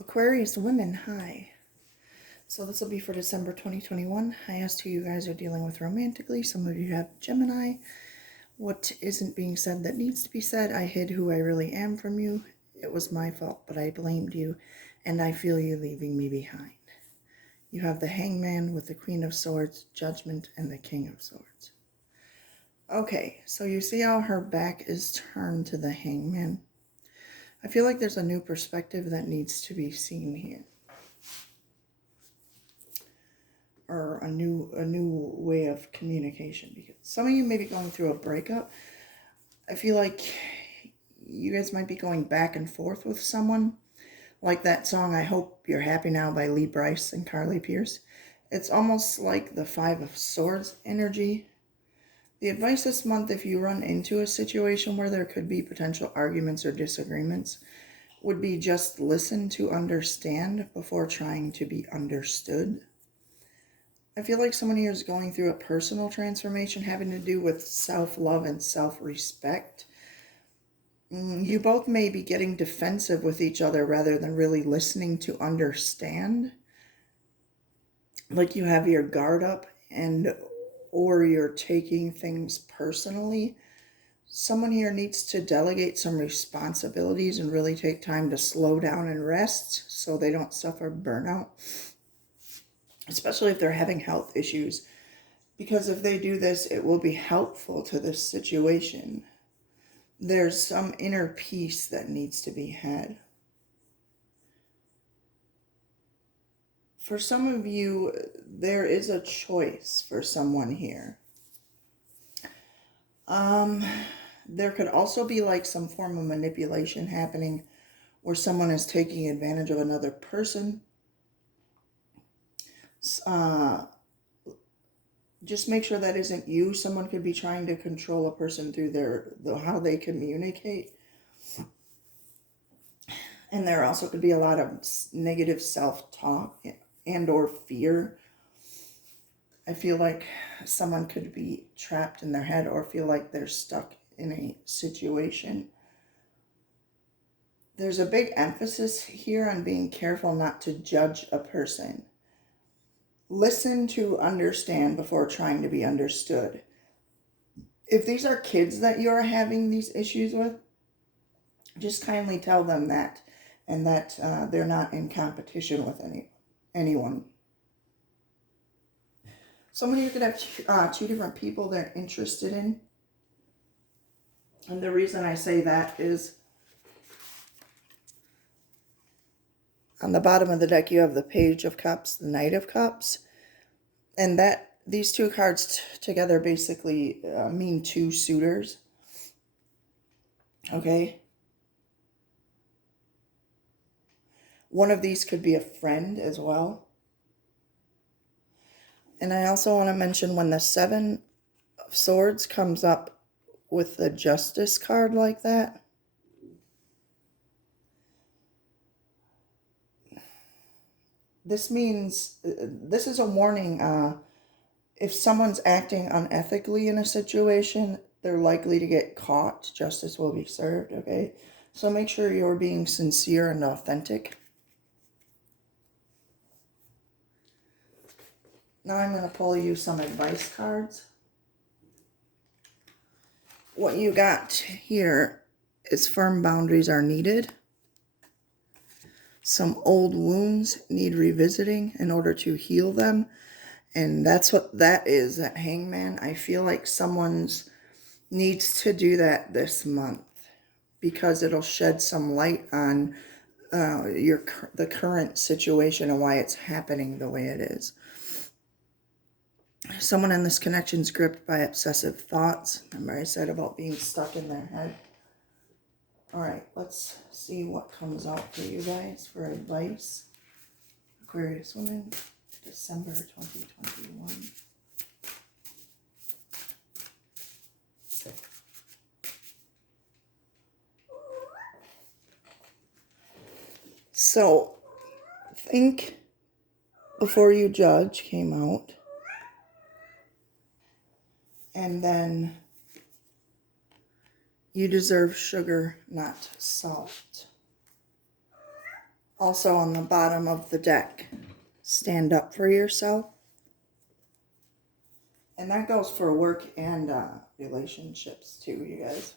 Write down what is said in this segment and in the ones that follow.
Aquarius women, hi. So this will be for December 2021. I asked who you guys are dealing with romantically. Some of you have Gemini. What isn't being said that needs to be said? I hid who I really am from you. It was my fault, but I blamed you, and I feel you leaving me behind. You have the Hangman with the Queen of Swords, Judgment, and the King of Swords. Okay, so you see how her back is turned to the Hangman? I feel like there's a new perspective that needs to be seen here. Or a new way of communication, because some of you may be going through a breakup. I feel like you guys might be going back and forth with someone, like that song I Hope You're Happy Now by Lee Brice and Carly Pierce. It's almost like the Five of Swords energy. The advice this month, if you run into a situation where there could be potential arguments or disagreements, would be just listen to understand before trying to be understood. I feel like someone here is going through a personal transformation having to do with self-love and self-respect. You both may be getting defensive with each other rather than really listening to understand. Like you have your guard up or you're taking things personally. Someone here needs to delegate some responsibilities and really take time to slow down and rest so they don't suffer burnout, especially if they're having health issues. Because if they do this, it will be helpful to this situation. There's some inner peace that needs to be had. For some of you, there is a choice for someone here. There could also be like some form of manipulation happening where someone is taking advantage of another person. Just make sure that isn't you. Someone could be trying to control a person through how they communicate. And there also could be a lot of negative self-talk and or fear. I feel like someone could be trapped in their head or feel like they're stuck in a situation. There's a big emphasis here on being careful not to judge a person. Listen to understand before trying to be understood. If these are kids that you're having these issues with, just kindly tell them that, and that they're not in competition with anyone. Some of you could have two different people they're interested in. And the reason I say that is on the bottom of the deck, you have the Page of Cups, the Knight of Cups. And that these two cards together basically mean two suitors. Okay? One of these could be a friend as well. And I also want to mention when the Seven of Swords comes up with the Justice card like that, this means, this is a warning. If someone's acting unethically in a situation, they're likely to get caught. Justice will be served, okay? So make sure you're being sincere and authentic. Now I'm going to pull you some advice cards. What you got here is firm boundaries are needed. Some old wounds need revisiting in order to heal them. And that's what that is, that Hangman. I feel like someone's needs to do that this month because it'll shed some light on the current situation and why it's happening the way it is. Someone in this connection is gripped by obsessive thoughts. Remember I said about being stuck in their head? All right, let's see what comes out for you guys for advice. Aquarius women, December 2021. So, think before you judge came out. And then you deserve sugar, not salt. Also on the bottom of the deck, stand up for yourself. And that goes for work and relationships too, you guys.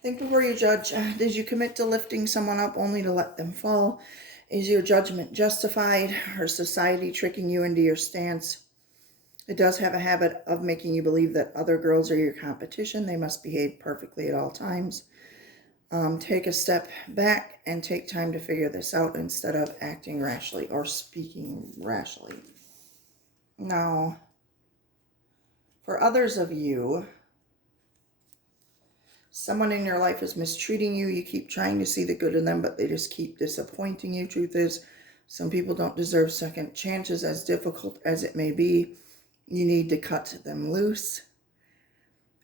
Think before you judge. Did you commit to lifting someone up only to let them fall? Is your judgment justified, or society tricking you into your stance? It does have a habit of making you believe that other girls are your competition. They must behave perfectly at all times. Take a step back and take time to figure this out instead of acting rashly or speaking rashly. Now, for others of you, someone in your life is mistreating you. You keep trying to see the good in them, but they just keep disappointing you. Truth is, some people don't deserve second chances, as difficult as it may be. You need to cut them loose.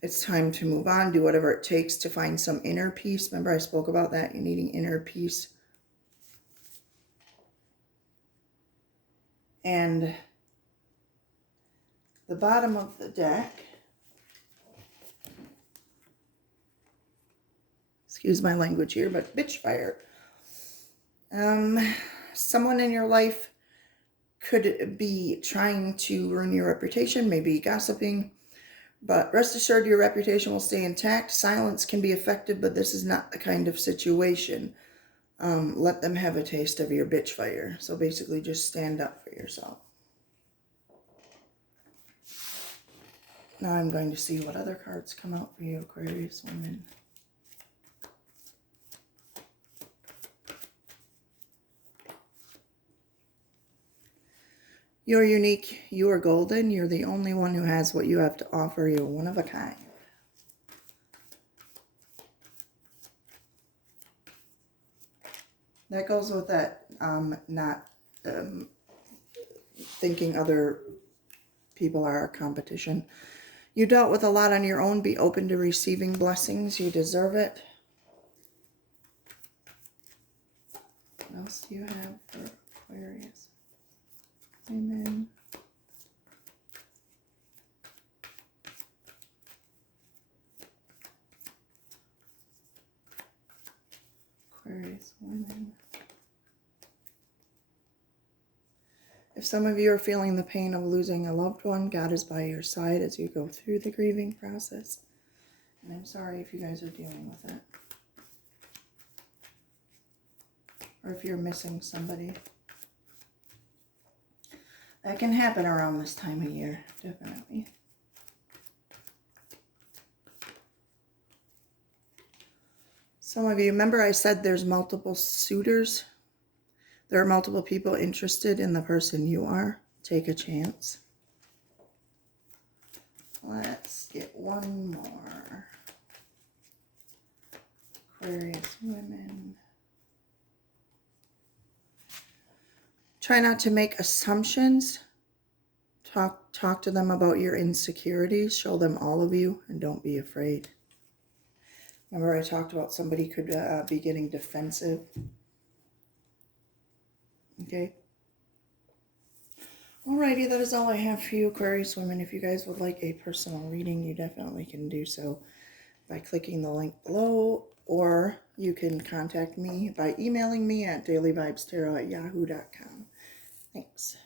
It's time to move on. Do whatever it takes to find some inner peace. Remember, I spoke about that. You're needing inner peace. And the bottom of the deck, excuse my language here, but bitch fire. Someone in your life could be trying to ruin your reputation, maybe gossiping. But rest assured, your reputation will stay intact. Silence can be effective, but this is not the kind of situation. Let them have a taste of your bitch fire. So basically, just stand up for yourself. Now I'm going to see what other cards come out for you, Aquarius women. You're unique. You are golden. You're the only one who has what you have to offer. You're one of a kind. That goes with that not thinking other people are our competition. You dealt with a lot on your own. Be open to receiving blessings. You deserve it. What else do you have for Aquarius? Amen. Aquarius women. If some of you are feeling the pain of losing a loved one, God is by your side as you go through the grieving process. And I'm sorry if you guys are dealing with it. Or if you're missing somebody. That can happen around this time of year, definitely. Some of you, remember I said there's multiple suitors? There are multiple people interested in the person you are. Take a chance. Let's get one more. Aquarius women. Try not to make assumptions. Talk to them about your insecurities. Show them all of you and don't be afraid. Remember I talked about somebody could be getting defensive. Okay. Alrighty, that is all I have for you, Aquarius women. If you guys would like a personal reading, you definitely can do so by clicking the link below, or you can contact me by emailing me at dailyvibestarot@yahoo.com. Thanks.